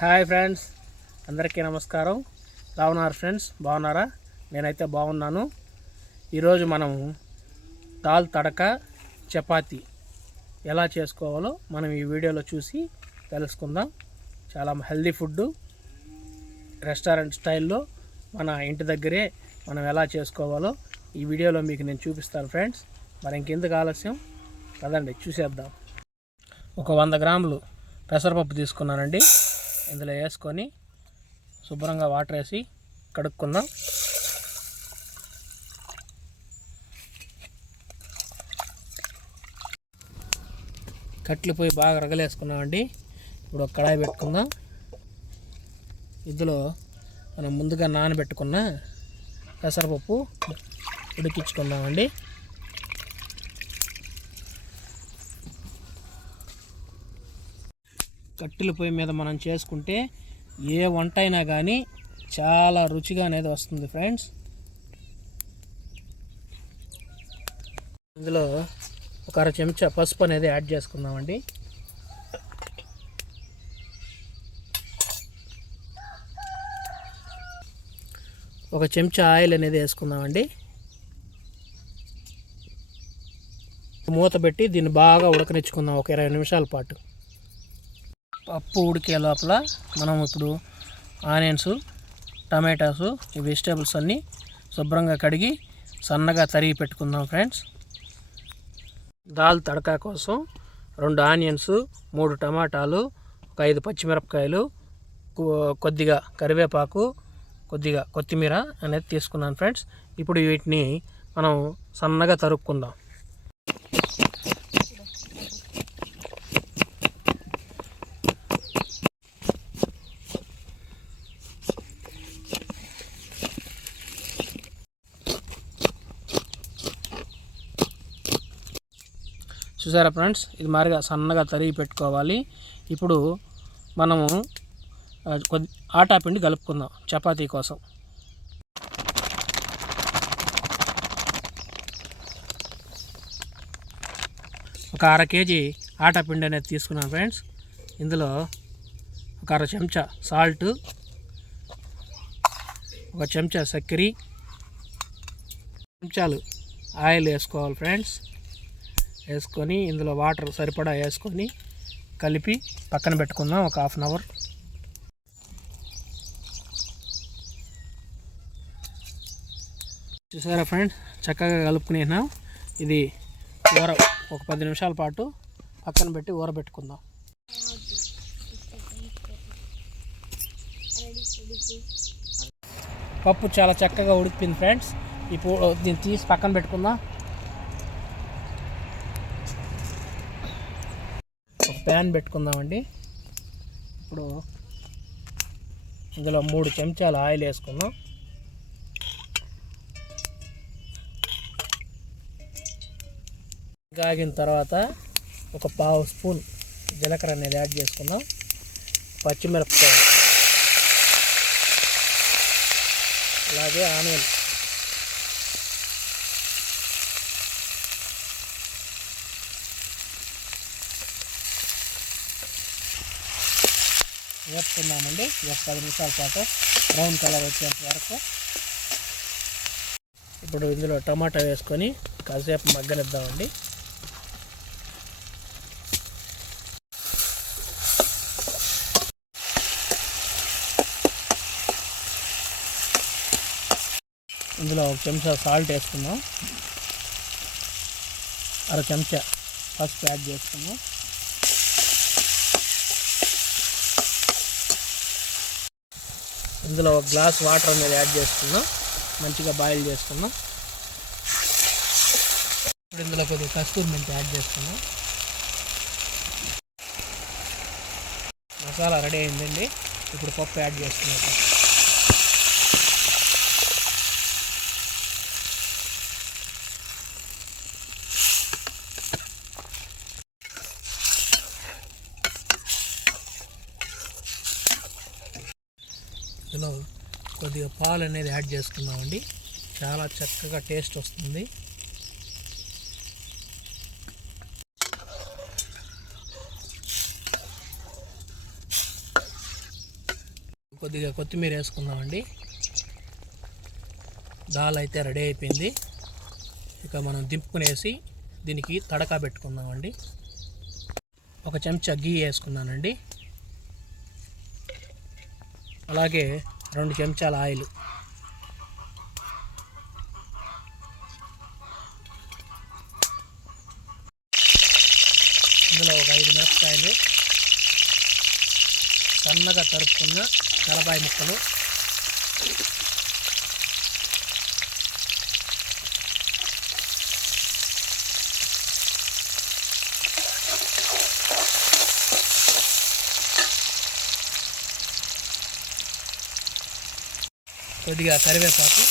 Hi friends, అందరికీ నమస్కారం. ఎలా ఉన్నారు ఫ్రెండ్స్? బాగున్నారా? నేనైతే బాగున్నాను. ఈరోజు మనం దాల్ తడక చపాతీ ఎలా చేసుకోవాలో మనం ఈ వీడియోలో చూసి తెలుసుకుందాం. చాలా హెల్దీ ఫుడ్, రెస్టారెంట్ స్టైల్లో మన ఇంటి దగ్గరే మనం ఎలా చేసుకోవాలో ఈ వీడియోలో మీకు నేను చూపిస్తాను ఫ్రెండ్స్. మరి ఇంకెందుకు ఆలస్యం, కదండి చూసేద్దాం. ఒక 100 గ్రాములు పెసరపప్పు తీసుకున్నానండి. ఇందులో వేసుకొని శుభ్రంగా వాటర్ వేసి కడుక్కుందాం. కట్లు పోయి బాగా రగలేసుకున్నామండి. ఇప్పుడు ఒక కడాయి పెట్టుకుందాం. ఇందులో మనం ముందుగా నానబెట్టుకున్న పెసరపప్పు ఉడికించుకుందామండి. కట్టెల పొయ్యి మీద మనం చేసుకుంటే ఏ వంట అయినా కానీ చాలా రుచిగా అనేది వస్తుంది ఫ్రెండ్స్. ఇందులో ఒక 1/2 చెంచా పసుపు అనేది యాడ్ చేసుకుందామండి. ఒక చెంచా ఆయిల్ అనేది వేసుకుందామండి. మూత పెట్టి దీన్ని బాగా ఉడకనిచ్చుకుందాం ఒక 20 నిమిషాల పాటు. పప్పు ఉడికే లోపల మనం ఇప్పుడు ఆనియన్స్, టమాటాస్, ఈ వెజిటేబుల్స్ అన్నీ శుభ్రంగా కడిగి సన్నగా తరిగి పెట్టుకుందాం ఫ్రెండ్స్. దాల్ తడకా కోసం 2 ఆనియన్స్, 3 టమాటాలు, ఒక 5 పచ్చిమిరపకాయలు, కొద్దిగా కరివేపాకు, కొద్దిగా కొత్తిమీర అనేది తీసుకున్నాను ఫ్రెండ్స్. ఇప్పుడు వీటిని మనం సన్నగా తరుక్కుందాం. చూసారా ఫ్రెండ్స్, ఇది మారిగా సన్నగా తరిగి పెట్టుకోవాలి. ఇప్పుడు మనము ఆటా పిండి కలుపుకుందాం చపాతీ కోసం. ఒక 1/2 కేజీ ఆటా పిండి అనేది తీసుకున్నాం ఫ్రెండ్స్. ఇందులో ఒక 1/2 చెంచా సాల్ట్, ఒక చెంచా చక్కెర, చెంచాలు ఆయిల్ వేసుకోవాలి ఫ్రెండ్స్. వేసుకొని ఇందులో వాటర్ సరిపడా వేసుకొని కలిపి పక్కన పెట్టుకుందాం ఒక 1/2 అవర్. చూసారా ఫ్రెండ్స్, చక్కగా కలుపుకునేనాం. ఇది ఒక 10 నిమిషాల పాటు పక్కన పెట్టి ఊరబెట్టుకుందాం. పప్పు చాలా చక్కగా ఉడికిపోయింది ఫ్రెండ్స్. ఇప్పుడు దీన్ని తీసి పక్కన పెట్టుకుందాం. ప్యాన్ పెట్టుకుందామండి. ఇప్పుడు ఇందులో 3 చెంచాలు ఆయిల్ వేసుకుందాం. కాగిన తర్వాత ఒక 1/2 స్పూన్ జీలకర్ర అనేది యాడ్ చేసుకుందాం. పచ్చిమిరపకాయలు, అలాగే ఆనియన్, వేపుకుందామండి. 10 నిమిషాల పాటు బ్రౌన్ కలర్ వచ్చేంత వరకు. ఇప్పుడు ఇందులో టమాటా వేసుకొని కాసేపు మగ్గనిద్దామండి. ఇందులో 1 చెంచా సాల్ట్ వేసుకుందాం. 1/2 చెంచా పసుపు యాడ్ చేసుకుందాం. ఇందులో 1 గ్లాస్ వాటర్ అనేది యాడ్ చేసుకుందాం. మంచిగా బాయిల్ చేసుకుందాం. ఇప్పుడు ఇందులో కొద్దిగా కస్తూరి మెంతి యాడ్ చేసుకుందాం. మసాలా రెడీ అయిందండి. ఇప్పుడు పప్పు యాడ్ చేసుకున్నాం. ఇందులో కొద్దిగా పాలు అనేది యాడ్ చేసుకుందామండి. చాలా చక్కగా టేస్ట్ వస్తుంది. కొద్దిగా కొత్తిమీర వేసుకుందామండి. దాల్ అయితే రెడీ అయిపోయింది. ఇక మనం దింపుకునేసి దీనికి తడకా పెట్టుకుందామండి. ఒక చెంచా గీ వేసుకున్నానండి. అలాగే 2 చెంచాల ఆయిల్, ఇందులో ఒక 5 మిరపకాయలు, సన్నగా తరుపుకున్న తెల్లపాయ ముక్కలు, కొద్దిగా కరివేపాకు,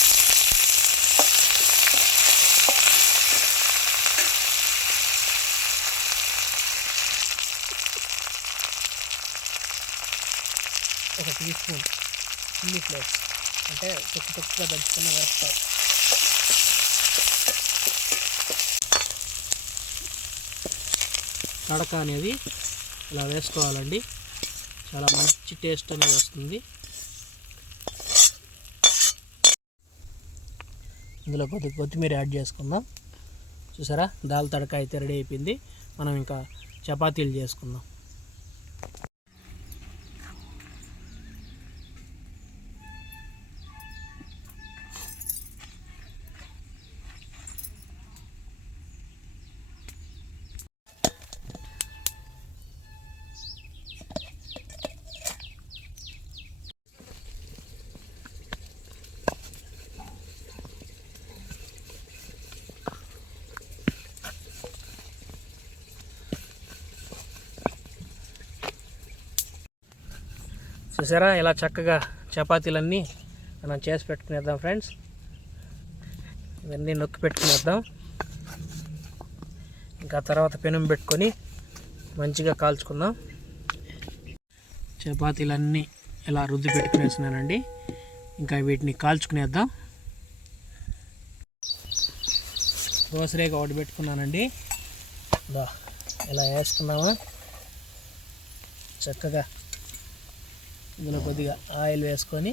ఒక టీ స్పూన్ చిల్లీ ఫ్లేక్స్ అంటే తొక్కుగా దంచుకున్న మిరపకాయ, తడక అనేది ఇలా వేసుకోవాలండి. చాలా మంచి టేస్ట్ అనేది వస్తుంది. ఇందులో కొత్తిమీర యాడ్ చేసుకుందాం. చూసారా, దాల్ తడక అయితే రెడీ అయిపోయింది. మనం ఇంకా చపాతీలు చేసుకుందాం. చూసారా, ఇలా చక్కగా చపాతీలన్నీ మనం చేసి పెట్టుకునేద్దాం ఫ్రెండ్స్. ఇవన్నీ నొక్కి పెట్టుకునేద్దాం. ఇంకా తర్వాత పెనం పెట్టుకొని మంచిగా కాల్చుకుందాం. చపాతీలన్నీ ఇలా రుద్ది పెట్టుకునేసినానండి. ఇంకా వీటిని కాల్చుకునేద్దాం. దోసరేగ ఒకటి పెట్టుకున్నానండి. ఇలా వేసుకున్నాము. చక్కగా ఇందులో కొద్దిగా ఆయిల్ వేసుకొని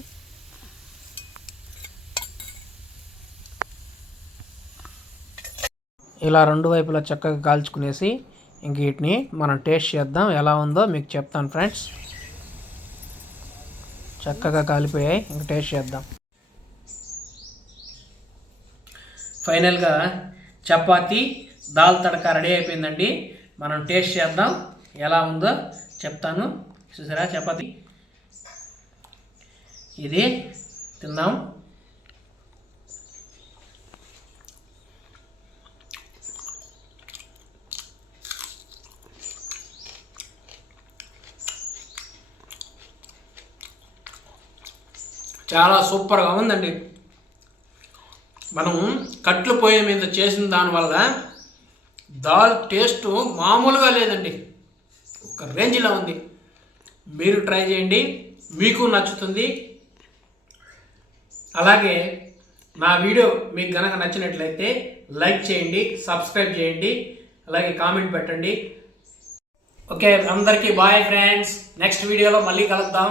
ఇలా 2 వైపులా చక్కగా కాల్చుకునేసి ఇంక వీటిని మనం టేస్ట్ చేద్దాం. ఎలా ఉందో మీకు చెప్తాను ఫ్రెండ్స్. చక్కగా కాలిపోయాయి. ఇంక టేస్ట్ చేద్దాం. ఫైనల్గా చపాతీ దాల్ తడక రెడీ అయిపోయిందండి. మనం టేస్ట్ చేద్దాం. ఎలా ఉందో చెప్తాను. చూసారా, చపాతీ ఇది తిందాం. చాలా సూపర్గా ఉందండి. మనం కట్లు పొయ్యి మీద చేసిన దానివల్ల దాల్ టేస్ట్ మామూలుగా లేదండి, ఒక రేంజ్లో ఉంది. మీరు ట్రై చేయండి, మీకు నచ్చుతుంది. అలాగే నా వీడియో మీకు కనుక నచ్చినట్లయితే లైక్ చేయండి, సబ్స్క్రైబ్ చేయండి, అలాగే కామెంట్ పెట్టండి. ఓకే, అందరికీ బాయ్ ఫ్రెండ్స్. నెక్స్ట్ వీడియోలో మళ్ళీ కలుద్దాం.